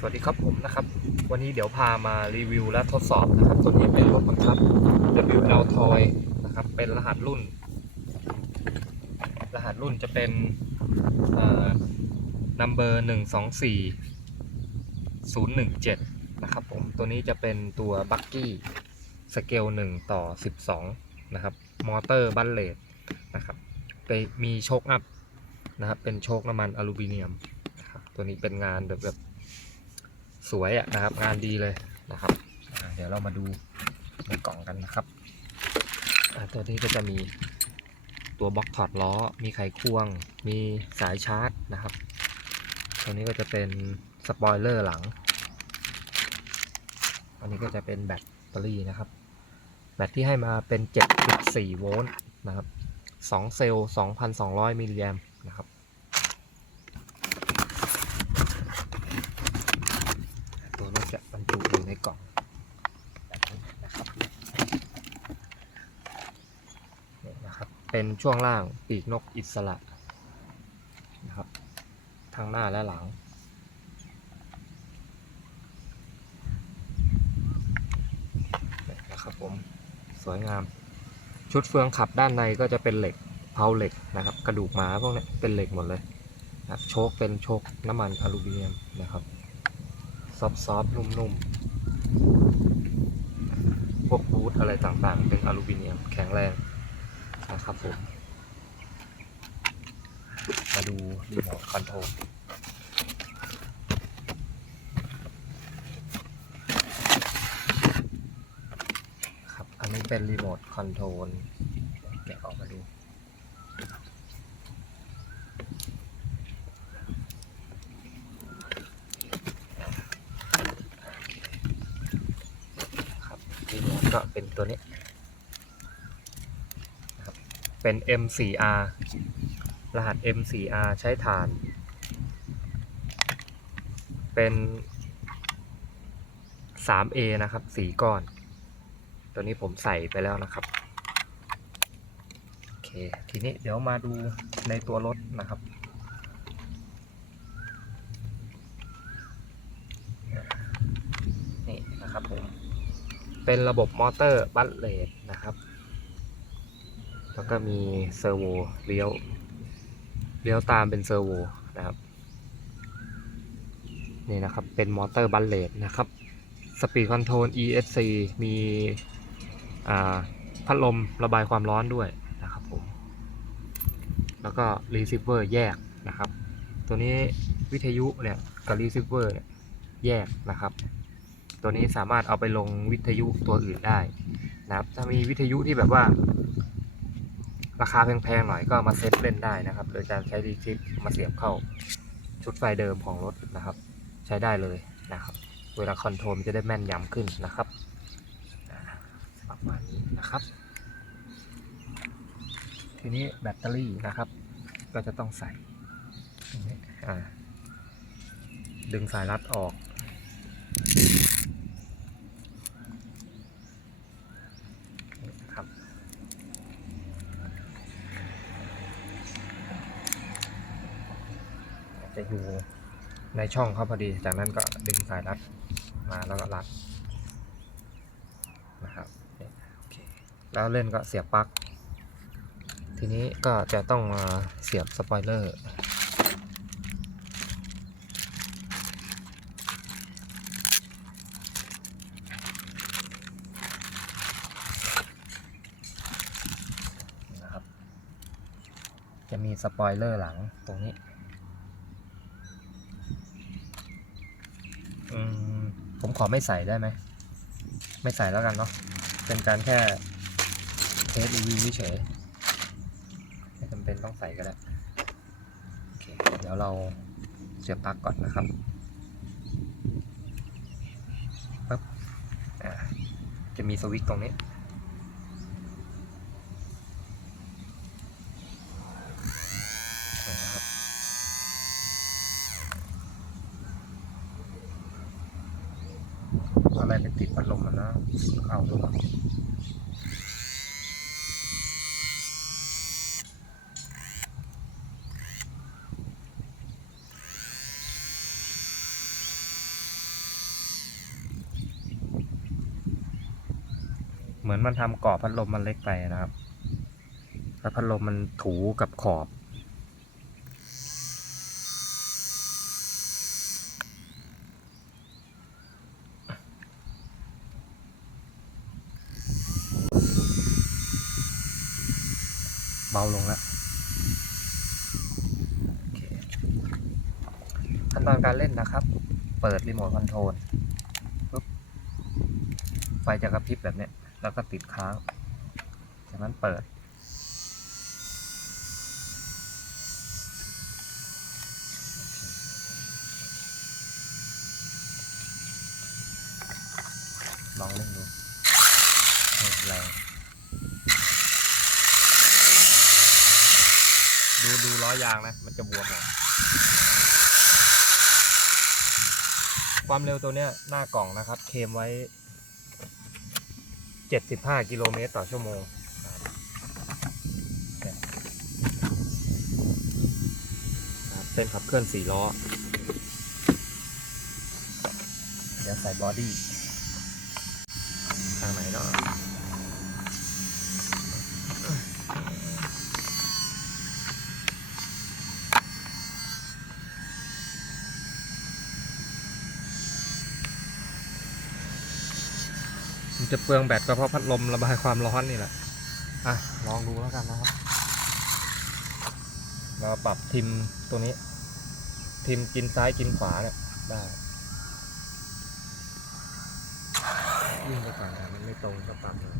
สวัสดีครับผมนะครับ วันนี้เดี๋ยวพามารีวิวและทดสอบนะครับ ตัวนี้เป็นรถบังคับ WL Toy นะครับ เป็นรหัสรุ่น รหัสรุ่นจะเป็นอ่อ number หนึ่งสองสี่ศูนย์หนึ่งเจ็ดนะครับผม ตัวนี้จะเป็นตัวบักกี้สเกลหนึ่งต่อสิบสองนะครับ มอเตอร์บัลเลตนะครับไปมีโชคอัพนะครับ เป็นโชคน้ำมันอลูมิเนียมนะครับ ตัวนี้เป็นงานแบบแบบ สวยอะนะครับ งานดีเลยนะครับเดี๋ยวเรามาดูในกล่องกันนะครับตัวนี้ก็จะมีตัวบล็อกถอดล้อ มีไขควง มีสายชาร์จนะครับ ตัวนี้ก็จะเป็นสปอยเลอร์หลัง อันนี้ก็จะเป็นแบตเตอรี่นะครับ แบตที่ให้มาเป็น 7.4 โวลต์นะครับ 2 เซลล์ 2,200 มิลลิแอมป์นะครับ ตัวนี้จะบรรจุอยู่ในกล่องแบบนี้นะครับนี่นะครับ เป็นช่วงล่างปีกนกอิสระนะครับทั้งหน้าและหลัง นะครับผมสวยงาม ชุดเฟืองขับด้านในก็จะเป็นเหล็กเพลาเหล็กนะครับ กระดูกหมาพวกนี้เป็นเหล็กหมดเลยนะโชคเป็นโชคน้ำมันอลูมิเนียมนะครับซอฟซอฟนุ่มๆพวกบูทอะไรต่างๆ เป็นอลูมิเนียมแข็งแรง นะครับผม มาดูรีโมทคอนโทรลครับ อันนี้เป็นรีโมทคอนโทรลเดี๋ยวออกมาดูครับรีโมทก็เป็นตัวนี้ เป็น M4R รหัส M4R ใช้ฐาน เป็น 3A นะครับ4ก้อน ตัวนี้ผมใส่ไปแล้วนะครับ โอเค ทีนี้เดี๋ยวมาดูในตัวรถนะครับนี่นะครับผม เป็นระบบมอเตอร์บัตเลตนะครับ ก็มีเซอร์โวเลี้ยวเลี้ยวตามเป็นเซอร์โวนะครับนี่นะครับเป็นมอเตอร์บัลเลตนะครับสปีดคอนโทรล ESC มีพัดลมระบายความร้อนด้วยนะครับผมแล้วก็รีเซิเวอร์แยกนะครับ ตัวนี้วิทยุเนี่ยกับรีเซิเวอร์แยกนะครับ ตัวนี้สามารถเอาไปลงวิทยุตัวอื่นได้นะครับถ้ามีวิทยุที่แบบว่า ราคาแพงๆหน่อยก็มาเซตเล่นได้นะครับ โดยการใช้รีซิปมาเสียบเข้าชุดไฟเดิมของรถนะครับ ใช้ได้เลยนะครับ เวลาคอนโทรลจะได้แม่นยำขึ้นนะครับประมาณนี้นะครับ ทีนี้แบตเตอรี่นะครับ ก็จะต้องใส่ดึงสายรัดออกนี่นะครับ อยู่ในช่องเขาพอดี จากนั้นก็ดึงสายรัดมาแล้วก็รัดนะครับแล้วเล่นก็เสียบปลั๊ก ทีนี้ก็จะต้องมาเสียบสปอยเลอร์นะครับจะมีสปอยเลอร์หลังตรงนี้ อืม ผมขอไม่ใส่ได้ไหม ไม่ใส่แล้วกันเนาะ เป็นการแค่เทสรีวิวเฉยไม่จำเป็นต้องใส่ก็ได้โอเคเดี๋ยวเราเสียบปลั๊กก่อนนะครับปึ๊บอ่าจะมีสวิตช์ตรงนี้ อไรไปติดพัดลมมันนะเข้าหรือเปล่าเหมือนมันทำกรอบพัดลมมันเล็กไปนะครับ แล้วพัดลมมันถูกับขอบ บาลงแล้วขั้นตอนการเล่นนะครับ เปิดรีโมทคอนโทรลปุ๊บไฟจะกระพริบแบบนี้แล้วก็ติดค้าง จากนั้นเปิด ลองเล่นดูไม่เป็นไร ดูดูล้อยางนะ มันจะบวมหน่อยความเร็วตัวเนี้ยหน้ากล่องนะครับ เคมไว้ 75 กิโลเมตรต่อชั่วโมง เป็นขับเคลื่อน4ล้อ เดี๋ยวใส่บอดี้ ทางไหนเนาะ จะเปลืองแบตก็เพราะพัดลมระบายความร้อนนี่แหละอะลองดูแล้วกันนะครับ เราปรับทิมตัวนี้ ทิมกินซ้ายกินขวาเนี่ยได้วิ่งไปก่อนนะมันไม่ตรงก็ปรับเลย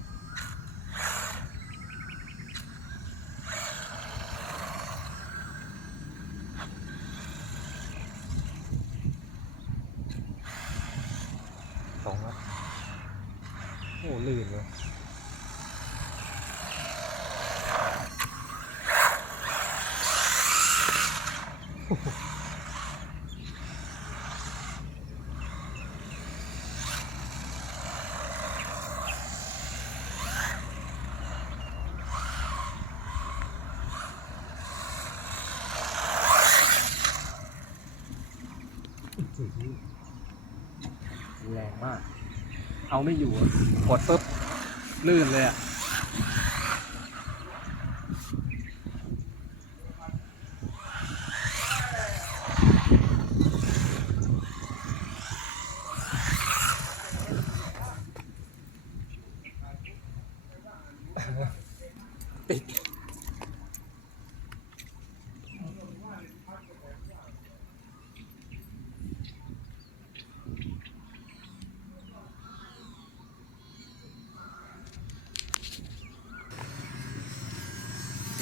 สองแล้ว โอ้ลื่นเลยแรงมาก เอาไม่อยู่กดปุ๊บลื่นเลยอะ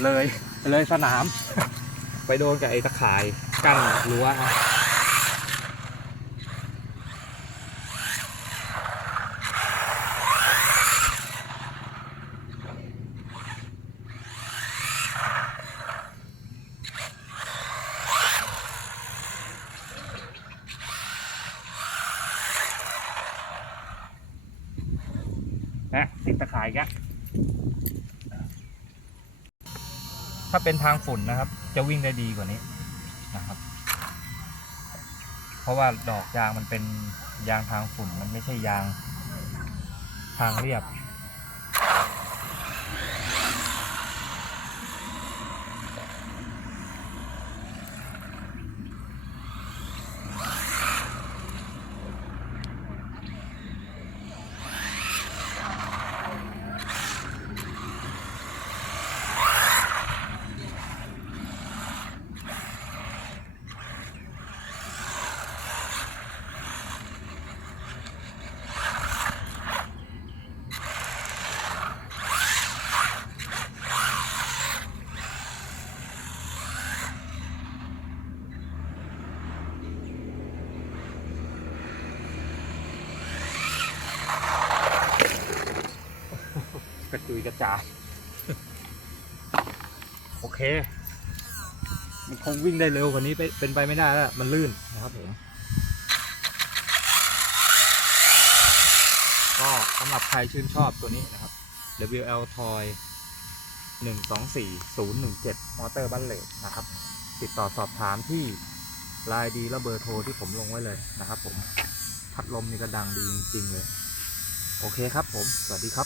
เลยเลยสนาม ไปโดนกับไอ้ตะข่ายกั้นรั้วนะนะติดตะข่ายแก ถ้าเป็นทางฝุ่นนะครับ จะวิ่งได้ดีกว่านี้นะครับ เพราะว่าดอกยางมันเป็นยางทางฝุ่นมันไม่ใช่ยางทางเรียบ จุยกระจาย โอเค มันคงวิ่งได้เร็วกว่านี้เป็นไปไม่ได้แล้ว มันลื่นนะครับผม ก็สำหรับใครชื่นชอบตัวนี้นะครับ WL Toy 124017 มอเตอร์บัลเลตนะครับ ติดต่อสอบถามที่ไลน์ดีและเบอร์โทรที่ผมลงไว้เลยนะครับผม พัดลมนี่ก็ดังดีจริงๆเลย โอเคครับผม สวัสดีครับ